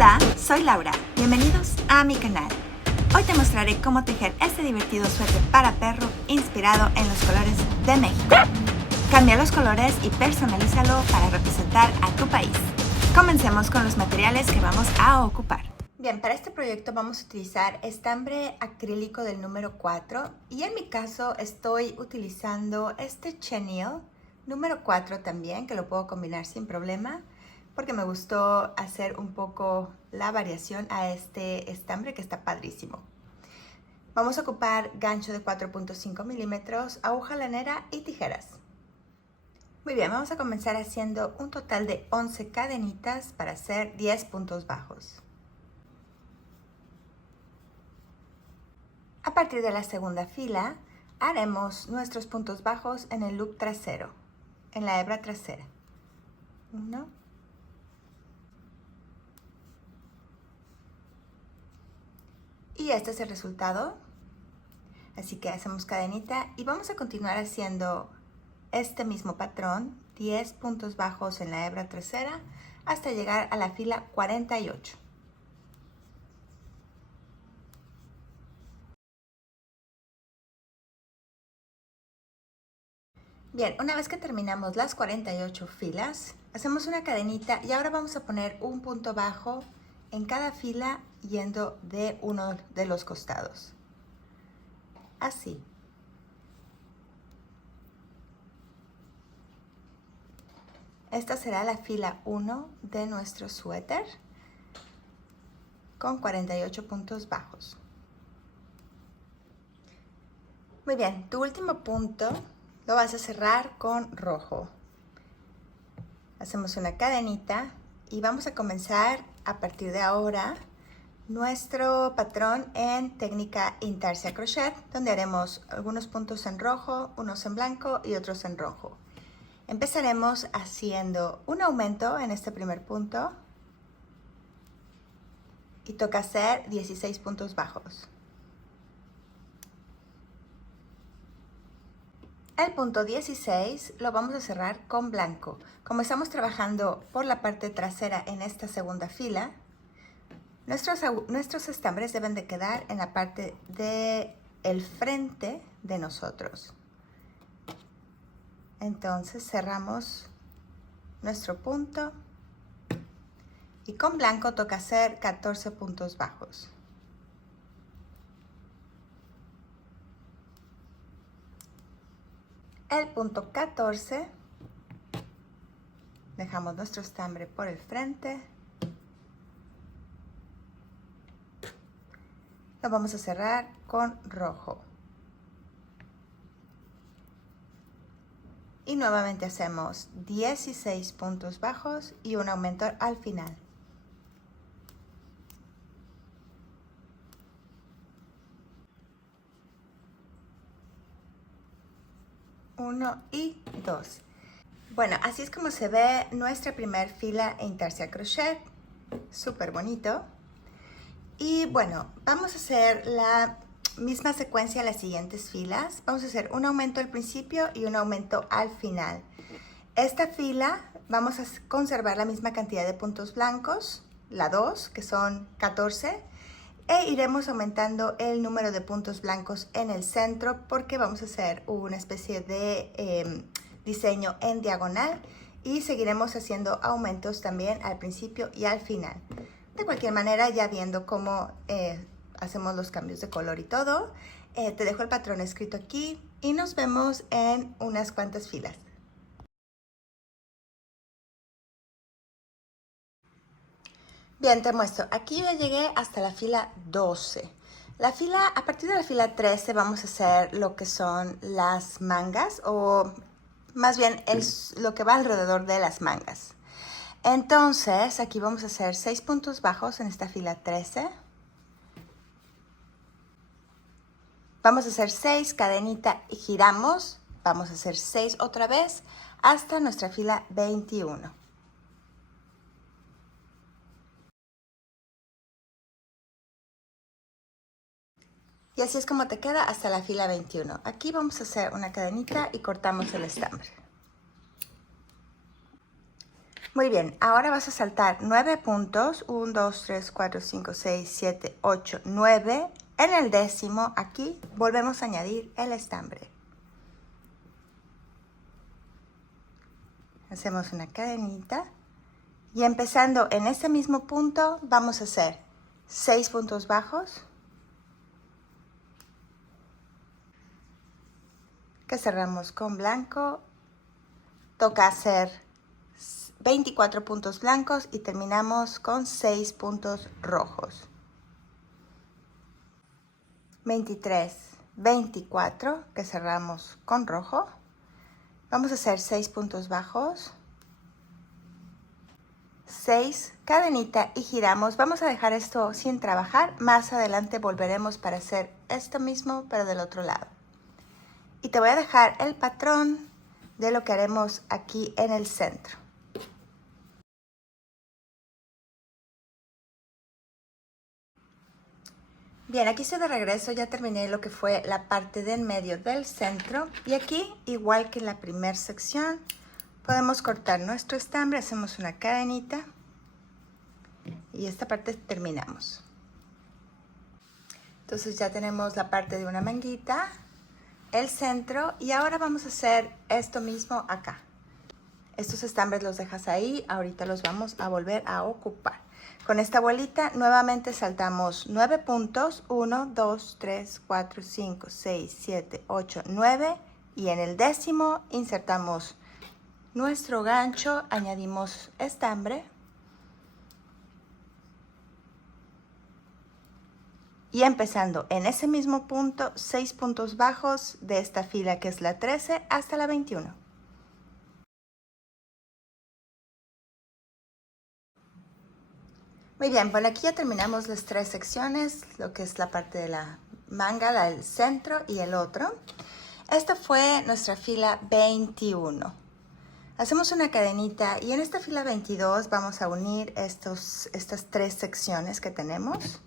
Hola, soy Laura. Bienvenidos a mi canal. Hoy te mostraré cómo tejer este divertido suéter para perro inspirado en los colores de México. Cambia los colores y personalízalo para representar a tu país. Comencemos con los materiales que vamos a ocupar. Bien, para este proyecto vamos a utilizar estambre acrílico del número 4 y en mi caso estoy utilizando este chenille número 4 también, que lo puedo combinar sin problema porque me gustó hacer un poco la variación a este estambre que está padrísimo. Vamos a ocupar gancho de 4.5 milímetros, aguja lanera y tijeras. Muy bien, vamos a comenzar haciendo un total de 11 cadenitas para hacer 10 puntos bajos. A partir de la segunda fila, haremos nuestros puntos bajos en el loop trasero, en la hebra trasera. 1, 2, y este es el resultado. Así que hacemos cadenita y vamos a continuar haciendo este mismo patrón, 10 puntos bajos en la hebra trasera hasta llegar a la fila 48. Bien, una vez que terminamos las 48 filas, hacemos una cadenita y ahora vamos a poner un punto bajo en cada fila yendo de uno de los costados. Así. Esta será la fila 1 de nuestro suéter con 48 puntos bajos. Muy bien, tu último punto lo vas a cerrar con rojo. Hacemos una cadenita y vamos a comenzar a partir de ahora nuestro patrón en técnica intarsia crochet, donde haremos algunos puntos en rojo, unos en blanco y otros en rojo. Empezaremos haciendo un aumento en este primer punto y toca hacer 16 puntos bajos. El punto 16 lo vamos a cerrar con blanco. Como estamos trabajando por la parte trasera en esta segunda fila, nuestros estambres deben de quedar en la parte del frente de nosotros. Entonces cerramos nuestro punto y con blanco toca hacer 14 puntos bajos. El punto 14, dejamos nuestro estambre por el frente. Lo vamos a cerrar con rojo. Y nuevamente hacemos 16 puntos bajos y un aumento al final. 1 y 2. Bueno, así es como se ve nuestra primera fila en intarsia crochet. Súper bonito. Y bueno, vamos a hacer la misma secuencia en las siguientes filas. Vamos a hacer un aumento al principio y un aumento al final. Esta fila vamos a conservar la misma cantidad de puntos blancos, la 2, que son 14, e iremos aumentando el número de puntos blancos en el centro porque vamos a hacer una especie de diseño en diagonal y seguiremos haciendo aumentos también al principio y al final. De cualquier manera, ya viendo cómo hacemos los cambios de color y todo, te dejo el patrón escrito aquí y nos vemos en unas cuantas filas. Bien, te muestro. Aquí ya llegué hasta la fila 12. A partir de la fila 13 vamos a hacer lo que son las mangas, o más bien lo que va alrededor de las mangas. Entonces, aquí vamos a hacer 6 puntos bajos en esta fila 13. Vamos a hacer 6, cadenita y giramos. Vamos a hacer 6 otra vez hasta nuestra fila 21. Y así es como te queda hasta la fila 21. Aquí vamos a hacer una cadenita y cortamos el estambre. Muy bien, ahora vas a saltar 9 puntos, 1, 2, 3, 4, 5, 6, 7, 8, 9. En el décimo, aquí, volvemos a añadir el estambre. Hacemos una cadenita y empezando en este mismo punto, vamos a hacer 6 puntos bajos, que cerramos con blanco. Toca hacer 24 puntos blancos y terminamos con 6 puntos rojos. 23, 24, que cerramos con rojo. Vamos a hacer 6 puntos bajos, 6, cadenita y giramos. Vamos a dejar esto sin trabajar. Más adelante volveremos para hacer esto mismo, pero del otro lado. Y te voy a dejar el patrón de lo que haremos aquí en el centro. Bien, aquí estoy de regreso, ya terminé lo que fue la parte de en medio del centro. Y aquí, igual que en la primera sección, podemos cortar nuestro estambre, hacemos una cadenita y esta parte terminamos. Entonces ya tenemos la parte de una manguita, el centro, y ahora vamos a hacer esto mismo acá. Estos estambres los dejas ahí, ahorita los vamos a volver a ocupar. Con esta bolita nuevamente saltamos 9 puntos, 1, 2, 3, 4, 5, 6, 7, 8, 9 y en el décimo insertamos nuestro gancho, añadimos estambre y empezando en ese mismo punto, 6 puntos bajos de esta fila que es la 13 hasta la 21. Muy bien, bueno, aquí ya terminamos las 3 secciones, lo que es la parte de la manga, el centro y el otro. Esta fue nuestra fila 21. Hacemos una cadenita y en esta fila 22 vamos a unir estas 3 secciones que tenemos.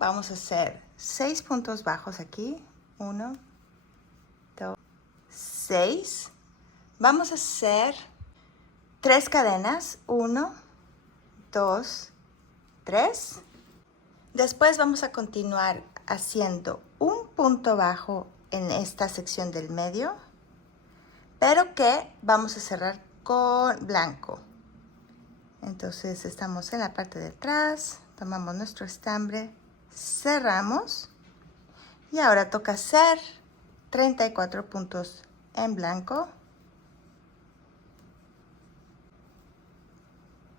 Vamos a hacer 6 puntos bajos aquí. 1, 2, 6. Vamos a hacer 3 cadenas. 1, 2, 3. Después vamos a continuar haciendo un punto bajo en esta sección del medio, pero que vamos a cerrar con blanco. Entonces estamos en la parte de atrás, tomamos nuestro estambre, cerramos y ahora toca hacer 34 puntos en blanco.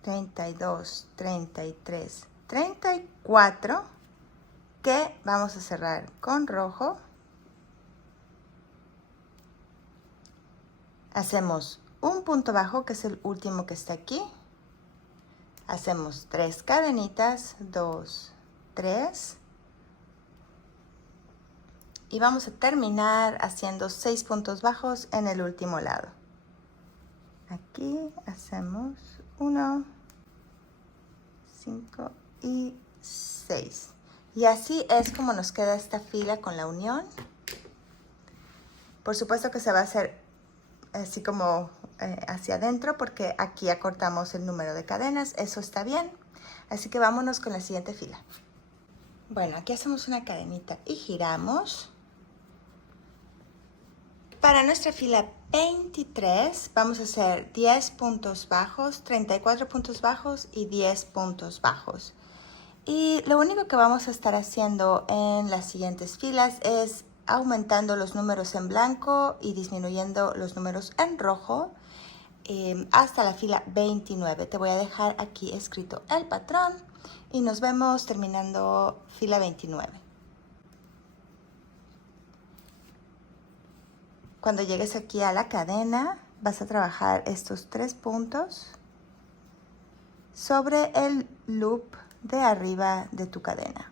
32, 33, 34, que vamos a cerrar con rojo. Hacemos un punto bajo, que es el último que está aquí. Hacemos 3 cadenitas, 2, 3. Y vamos a terminar haciendo 6 puntos bajos en el último lado. Aquí hacemos 1, 5 y 6. Y así es como nos queda esta fila con la unión. Por supuesto que se va a hacer así como hacia adentro porque aquí acortamos el número de cadenas. Eso está bien. Así que vámonos con la siguiente fila. Bueno, aquí hacemos una cadenita y giramos. Para nuestra fila 23 vamos a hacer 10 puntos bajos, 34 puntos bajos y 10 puntos bajos. Y lo único que vamos a estar haciendo en las siguientes filas es aumentando los números en blanco y disminuyendo los números en rojo hasta la fila 29. Te voy a dejar aquí escrito el patrón y nos vemos terminando fila 29. Cuando llegues aquí a la cadena, vas a trabajar estos 3 puntos sobre el loop de arriba de tu cadena.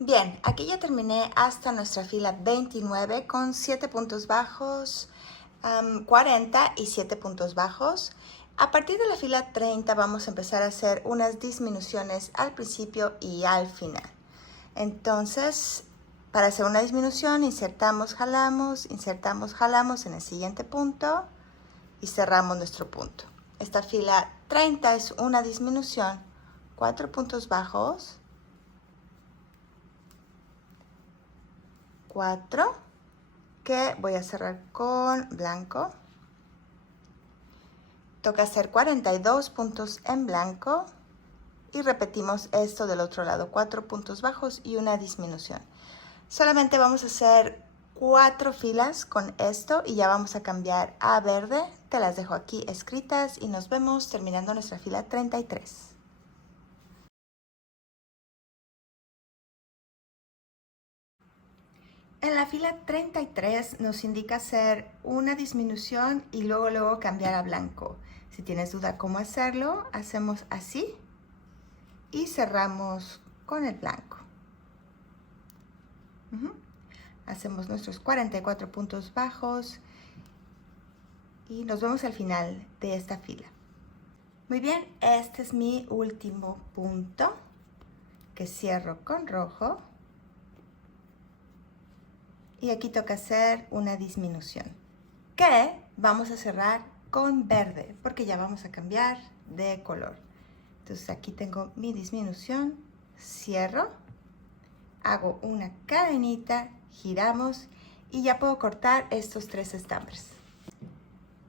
Bien, aquí ya terminé hasta nuestra fila 29 con 7 puntos bajos, 40 y 7 puntos bajos. A partir de la fila 30 vamos a empezar a hacer unas disminuciones al principio y al final. Entonces, Para hacer una disminución, insertamos, jalamos en el siguiente punto y cerramos nuestro punto. Esta fila 30 es una disminución, 4 puntos bajos, 4, que voy a cerrar con blanco. Toca hacer 42 puntos en blanco y repetimos esto del otro lado, 4 puntos bajos y una disminución. Solamente vamos a hacer 4 filas con esto y ya vamos a cambiar a verde. Te las dejo aquí escritas y nos vemos terminando nuestra fila 33. En la fila 33 nos indica hacer una disminución y luego cambiar a blanco. Si tienes duda cómo hacerlo, hacemos así y cerramos con el blanco. Hacemos nuestros 44 puntos bajos y nos vemos al final de esta fila. Muy bien, este es mi último punto que cierro con rojo. Y aquí toca hacer una disminución que vamos a cerrar con verde porque ya vamos a cambiar de color. Entonces aquí tengo mi disminución, cierro, hago una cadenita, giramos y ya puedo cortar estos 3 estambres.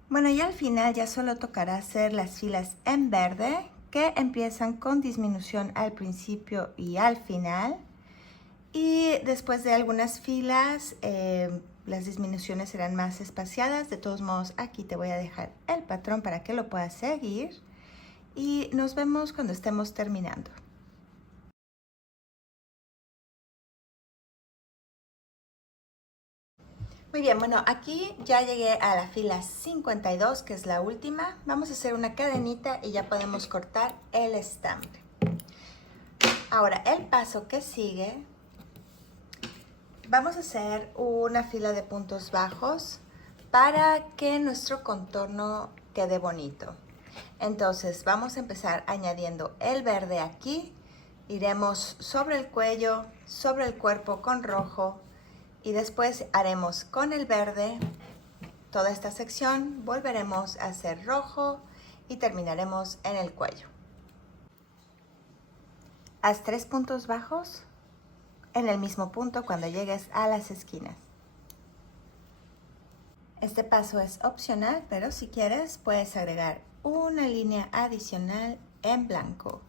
Bueno, y al final ya solo tocará hacer las filas en verde que empiezan con disminución al principio y al final. Y después de algunas filas, las disminuciones serán más espaciadas. De todos modos, aquí te voy a dejar el patrón para que lo puedas seguir. Y nos vemos cuando estemos terminando. Muy bien, bueno, aquí ya llegué a la fila 52, que es la última. Vamos a hacer una cadenita y ya podemos cortar el estambre. Ahora, el paso que sigue, vamos a hacer una fila de puntos bajos para que nuestro contorno quede bonito. Entonces vamos a empezar añadiendo el verde aquí, iremos sobre el cuello, sobre el cuerpo con rojo y después haremos con el verde toda esta sección, volveremos a hacer rojo y terminaremos en el cuello. Haz 3 puntos bajos en el mismo punto cuando llegues a las esquinas. Este paso es opcional, pero si quieres puedes agregar una línea adicional en blanco.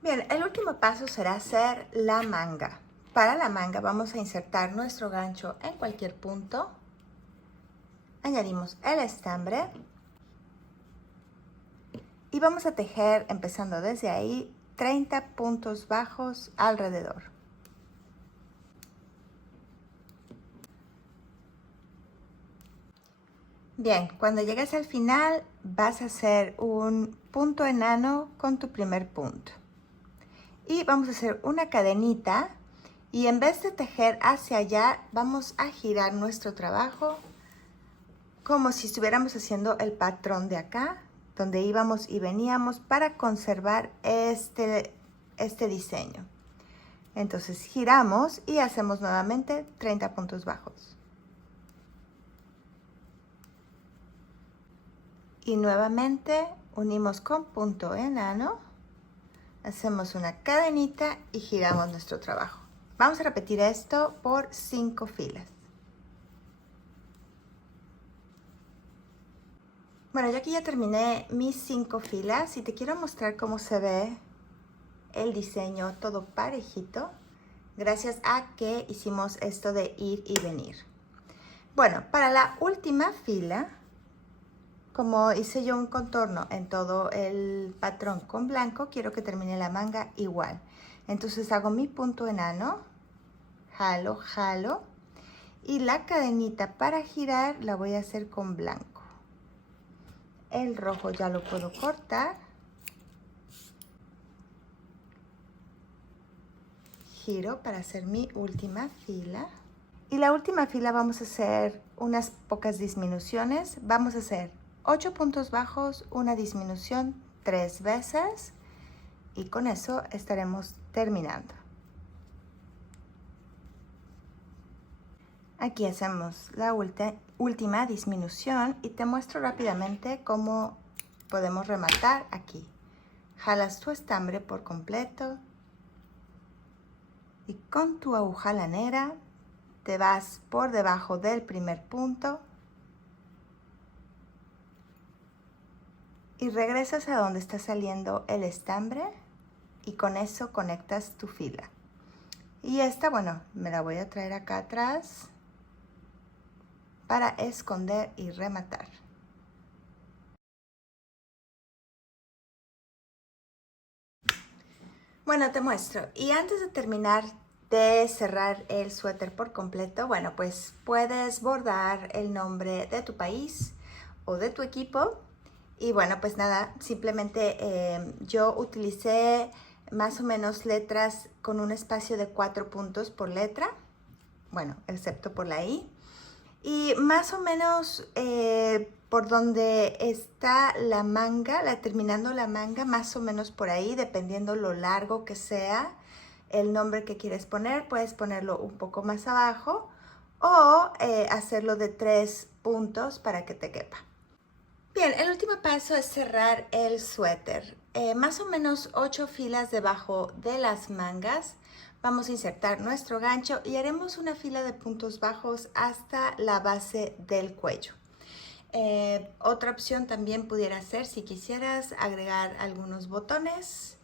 Bien, el último paso será hacer la manga. Para la manga vamos a insertar nuestro gancho en cualquier punto. Añadimos el estambre. Y vamos a tejer, empezando desde ahí, 30 puntos bajos alrededor. Bien, cuando llegues al final vas a hacer un punto enano con tu primer punto. Y vamos a hacer una cadenita y en vez de tejer hacia allá, vamos a girar nuestro trabajo como si estuviéramos haciendo el patrón de acá, donde íbamos y veníamos para conservar este diseño. Entonces giramos y hacemos nuevamente 30 puntos bajos. Y nuevamente unimos con punto enano, hacemos una cadenita y giramos nuestro trabajo. Vamos a repetir esto por 5 filas. Bueno, yo aquí ya terminé mis 5 filas y te quiero mostrar cómo se ve el diseño todo parejito, gracias a que hicimos esto de ir y venir. Bueno, para la última fila, como hice yo un contorno en todo el patrón con blanco, quiero que termine la manga igual. Entonces hago mi punto enano, jalo, jalo, y la cadenita para girar la voy a hacer con blanco. El rojo ya lo puedo cortar. Giro para hacer mi última fila. Y la última fila vamos a hacer unas pocas disminuciones. Vamos a hacer 8 puntos bajos, una disminución 3 veces y con eso estaremos terminando. Aquí hacemos la última disminución y te muestro rápidamente cómo podemos rematar aquí. Jalas tu estambre por completo y con tu aguja lanera te vas por debajo del primer punto y regresas a donde está saliendo el estambre y con eso conectas tu fila. Y esta, bueno, me la voy a traer acá atrás para esconder y rematar. Bueno, te muestro. Y antes de terminar de cerrar el suéter por completo, bueno, pues puedes bordar el nombre de tu país o de tu equipo. Y bueno, pues nada, simplemente yo utilicé más o menos letras con un espacio de 4 puntos por letra. Bueno, excepto por la I. Y más o menos por donde está la manga, terminando la manga, más o menos por ahí, dependiendo lo largo que sea el nombre que quieres poner, puedes ponerlo un poco más abajo o hacerlo de 3 puntos para que te quepa. Bien, el último paso es cerrar el suéter. Más o menos 8 filas debajo de las mangas. Vamos a insertar nuestro gancho y haremos una fila de puntos bajos hasta la base del cuello. Otra opción también pudiera ser, si quisieras, agregar algunos botones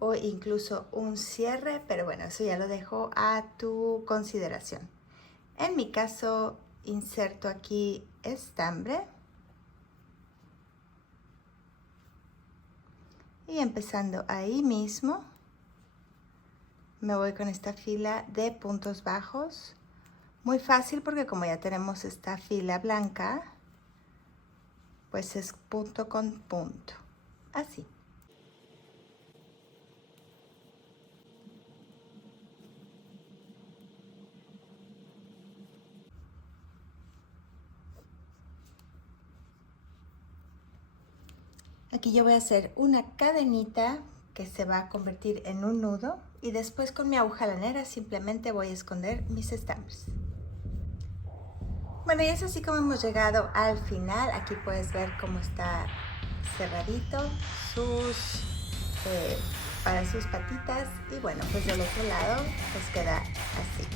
o incluso un cierre, pero bueno, eso ya lo dejo a tu consideración. En mi caso, inserto aquí estambre y empezando ahí mismo, me voy con esta fila de puntos bajos. Muy fácil porque como ya tenemos esta fila blanca, pues es punto con punto, así. Aquí yo voy a hacer una cadenita que se va a convertir en un nudo y después con mi aguja lanera simplemente voy a esconder mis estambres. Bueno, y es así como hemos llegado al final. Aquí puedes ver cómo está cerradito para sus patitas y bueno, pues del otro lado pues queda así.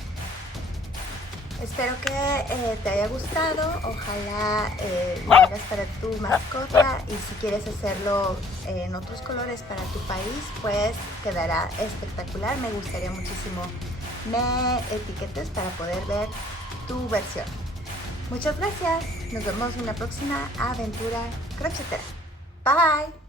Espero que te haya gustado, ojalá lo hagas para tu mascota y si quieres hacerlo en otros colores para tu país, pues quedará espectacular. Me gustaría muchísimo me etiquetes para poder ver tu versión. Muchas gracias, nos vemos en la próxima aventura crochetera. Bye.